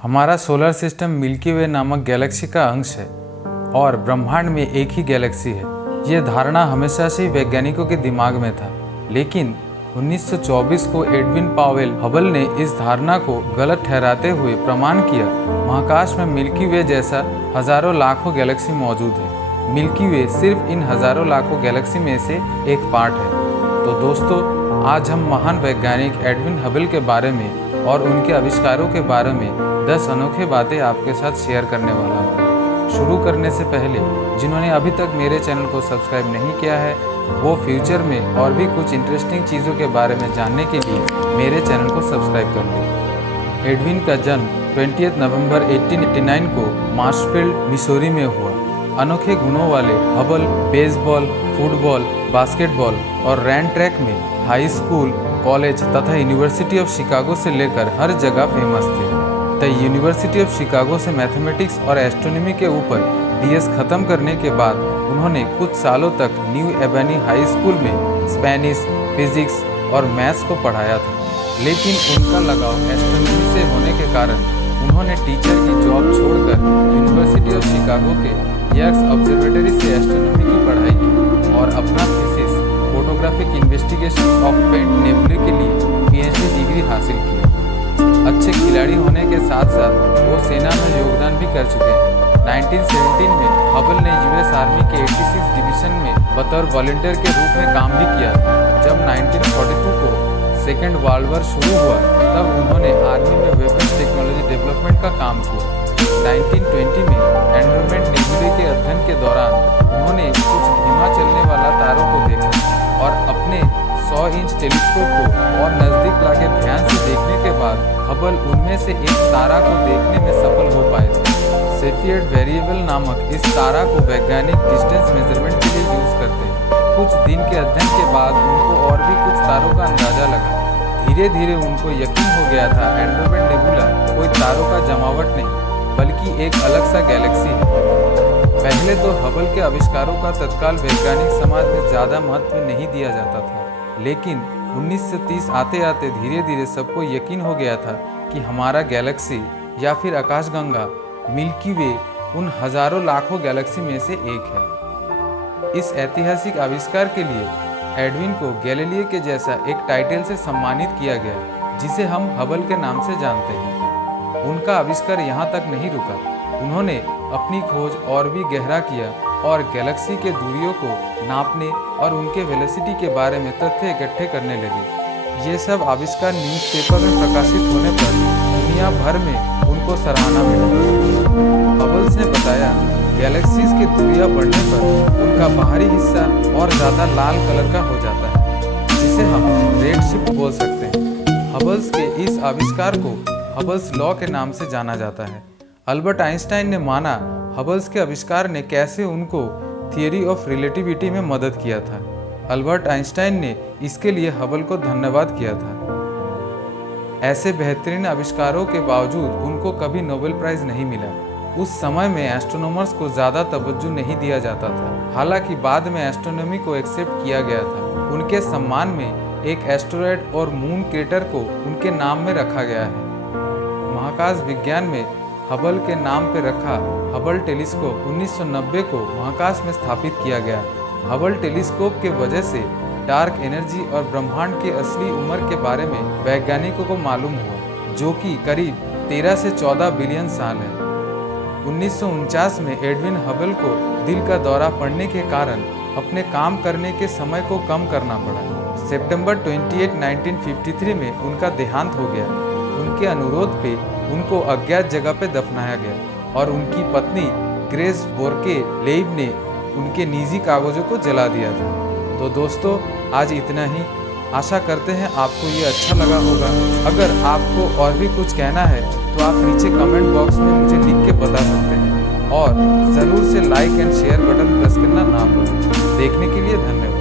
हमारा solar system milky वे नामक Galaxy का अंश है और ब्रह्मांड में एक ही गैलेक्सी है। ये धारणा हमेशा से ही वैज्ञानिकों के दिमाग में था, लेकिन 1924 को एडविन पावेल हबल ने इस धारणा को गलत ठहराते हुए प्रमाण किया। महाकाश में मिल्की वे जैसा हजारों लाखों गैलेक्सी मौजूद है। मिल्की वे सिर्फ इन हजारों लाखों गैलेक्सी में से एक पार्ट है। तो दोस्तों, आज हम महान वैज्ञानिक एडविन हबल के बारे में और उनके आविष्कारों के बारे में 10 अनोखे बातें आपके साथ शेयर करने वाला हूँ। शुरू करने से पहले जिन्होंने अभी तक मेरे चैनल को सब्सक्राइब नहीं किया है, वो फ्यूचर में और भी कुछ इंटरेस्टिंग चीज़ों के बारे में जानने के लिए मेरे चैनल को सब्सक्राइब कर लें। एडविन का जन्म 20 नवंबर 1889 को मार्शफील्ड, मिसौरी में हुआ। अनोखे गुणों वाले हबल बेसबॉल, फुटबॉल, बास्केटबॉल और रैन ट्रैक में हाई स्कूल, कॉलेज तथा यूनिवर्सिटी ऑफ शिकागो से लेकर हर जगह फेमस थे। द यूनिवर्सिटी ऑफ शिकागो से मैथमेटिक्स और एस्ट्रोनॉमी के ऊपर BS खत्म करने के बाद उन्होंने कुछ सालों तक न्यू एबनी हाई स्कूल में स्पेनिश, फिजिक्स और मैथ्स को पढ़ाया था। लेकिन उनका लगाव एस्ट्रोनॉमी से होने के कारण उन्होंने टीचर की जॉब छोड़कर यूनिवर्सिटी ऑफ शिकागो के यर्क्स ऑब्जर्वेटरी से एस्ट्रोनॉमी की पढ़ाई की और अपना थीसिस फोटोग्राफिक इन्वेस्टिगेशन ऑफ फेंट नेबुले के लिए PhD डिग्री हासिल की। अच्छे खिलाड़ी होने के साथ साथ वो सेना में योगदान भी कर चुके हैं। 1917 में हबल ने US आर्मी के 86 डिवीजन में बतौर वॉलंटियर के रूप में काम भी किया। जब 1942 को सेकेंड वर्ल्ड वॉर शुरू हुआ, तब उन्होंने आर्मी में वेपन्स टेक्नोलॉजी डेवलपमेंट का काम किया। 1920 में एंड्रोमेड नेबुले के अध्ययन के दौरान उन्होंने कुछ धीमा चलने वाला तारों को देखा और अपने 100 इंच टेलीस्कोप को और नज़दीक लाके ध्यान से देखने के बाद हबल उनमें से एक तारा को देखने में सफल हो पाए थे। सेफियर्ड वेरिएबल नामक इस तारा को वैज्ञानिक डिस्टेंस मेजरमेंट के लिए यूज करते हैं। कुछ दिन के अध्ययन के बाद उनको और भी कुछ तारों का अंदाजा लगा। धीरे धीरे उनको यकीन हो गया था एंड्रोमेड नेबुला कोई तारों का जमावट नहीं, बल्कि एक अलग सा गैलेक्सी है। पहले तो हबल के आविष्कारों का तत्काल वैज्ञानिक समाज में ज़्यादा महत्व नहीं दिया जाता था, लेकिन 1930 आते आते धीरे धीरे सबको यकीन हो गया था कि हमारा गैलेक्सी या फिर आकाशगंगा मिल्की वे उन हजारों लाखों गैलेक्सी में से एक है। इस ऐतिहासिक आविष्कार के लिए एडविन को गैलीलियो के जैसा एक टाइटल से सम्मानित किया गया, जिसे हम हबल के नाम से जानते हैं। उनका आविष्कार यहाँ तक नहीं रुका, उन्होंने अपनी खोज और भी गहरा किया और गैलेक्सी के दूरियों को नापने और उनके वेलोसिटी के बारे में तथ्य इकट्ठे करने लगे। ये सब आविष्कार न्यूज़पेपर में प्रकाशित होने पर दुनिया भर में उनको सराहना मिली। हबल्स ने बताया गैलेक्सीज की दूरियां बढ़ने पर उनका बाहरी हिस्सा और ज़्यादा लाल कलर का हो जाता है, जिसे हम रेड शिफ्ट बोल सकते हैं। हबल्स के इस आविष्कार को हबल्स लॉ के नाम से जाना जाता है। अल्बर्ट आइंस्टाइन ने माना हबल्स के आविष्कार ने कैसे उनको थियरी ऑफ रिलेटिविटी में मदद किया था। अल्बर्ट आइंस्टाइन ने इसके लिए हबल को धन्यवाद किया था। ऐसे बेहतरीन आविष्कारों के बावजूद उनको कभी नोबेल प्राइज नहीं मिला। उस समय में एस्ट्रोनॉमर्स को ज़्यादा तवज्जो नहीं दिया जाता था। हालांकि बाद में एस्ट्रोनॉमी को एक्सेप्ट किया गया था। उनके सम्मान में एक एस्टेरॉयड और मून क्रेटर को उनके नाम में रखा गया है। महाकाश विज्ञान में हबल के नाम पर रखा हबल टेलीस्कोप 1990 को महाकाश में स्थापित किया गया। हबल टेलीस्कोप के वजह से डार्क एनर्जी और ब्रह्मांड की असली उम्र के बारे में वैज्ञानिकों को मालूम हुआ, जो कि करीब 13 से 14 बिलियन साल है। 1949 में एडविन हबल को दिल का दौरा पड़ने के कारण अपने काम करने के समय को कम करना पड़ा। सितंबर 28, 1953 में उनका देहांत हो गया। उनके अनुरोध पे उनको अज्ञात जगह पे दफनाया गया और उनकी पत्नी ग्रेस बोर्के लेइब ने उनके निजी कागजों को जला दिया था। तो दोस्तों, आज इतना ही। आशा करते हैं आपको ये अच्छा लगा होगा। अगर आपको और भी कुछ कहना है तो आप नीचे कमेंट बॉक्स में मुझे लिख के बता सकते हैं और ज़रूर से like and share button press करना ना भूलें। देखने के लिए धन्यवाद।